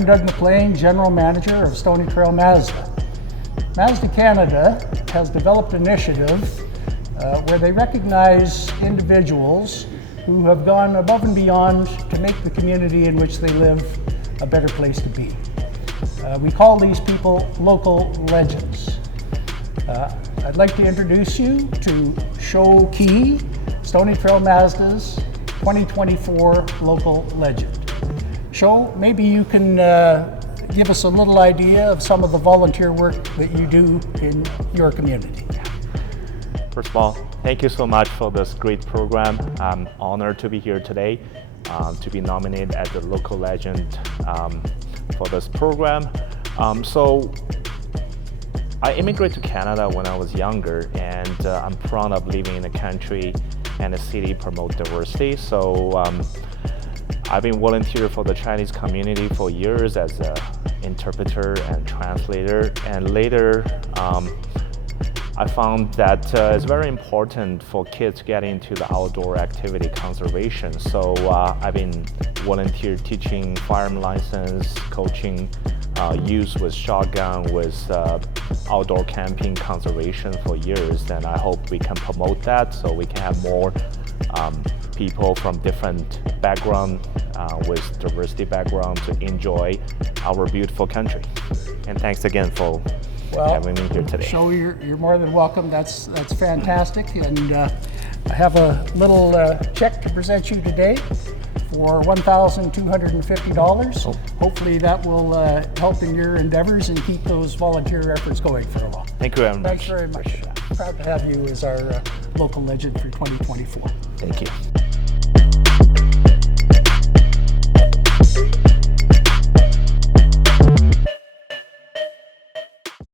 I'm Doug McLean, General Manager of Stoney Trail Mazda. Mazda Canada has developed an initiative where they recognize individuals who have gone above and beyond to make the community in which they live a better place to be. We call these people local legends. I'd like to introduce you to Shuo Qiu, Stoney Trail Mazda's 2024 local legend. Shuo, maybe you can give us a little idea of some of the volunteer work that you do in your community. First of all, thank you so much for this great program. I'm honored to be here today, to be nominated as the local legend for this program. So I immigrated to Canada when I was younger, and I'm proud of living in a country and a city promote diversity. So I've been volunteering for the Chinese community for years as an interpreter and translator, and later I found that it's very important for kids to get into the outdoor activity conservation. So I've been volunteer teaching firearm license, coaching youth with shotgun, with outdoor camping conservation for years, and I hope we can promote that so we can have more people from different background with diversity background to enjoy our beautiful country. And thanks again for having me here today. So you're more than welcome. That's fantastic. And I have a little check to present you today for $1,250. Oh. Hopefully that will help in your endeavors and keep those volunteer efforts going for a while. Thank you very much. Thanks very much. Proud to have you as our local legend for 2024. Thank you.